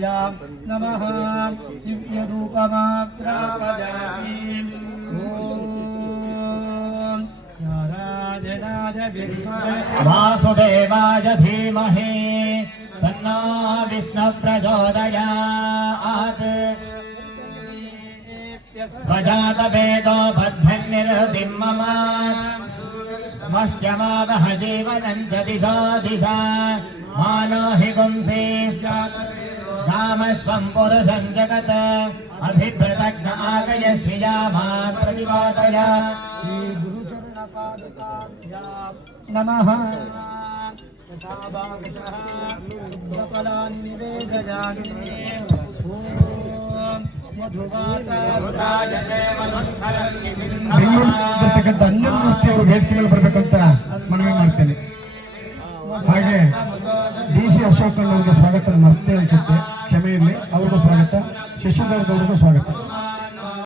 नमः दिव्यरूपमात्रापजातीम् वासुदेवाय धीमहि तन्नो विष्णुः प्रचोदयात् प्रजातवेदो बद्धन्निरतिं मम मह्यमादः जीवनं च दिशो दिशा मानो हि पुंसीश्चामस्वं पुरुषं जगत् अभिप्रदग्न आगयश्रियामा प्रतिपादय नमः ಬೆಂಗಳೂರಿರ್ತಕ್ಕಂಥ ಅನ್ಯಮೂರ್ತಿ ಅವರು ವೇದಿಕೆಯಲ್ಲಿ ಬರಬೇಕಂತ ಮನವಿ ಮಾಡ್ತೇನೆ. ಹಾಗೆ ಡಿ.ಸಿ. ಅಶೋಕ್ ಅವರಿಗೆ ಸ್ವಾಗತ ಮತ್ತೆ ಅನಿಸುತ್ತೆ, ಕ್ಷಮೆ ಇರಲಿ. ಅವ್ರಿಗೂ ಸ್ವಾಗತ, ಶಶಿಧರ್ ಅವ್ರಿಗೂ ಸ್ವಾಗತ.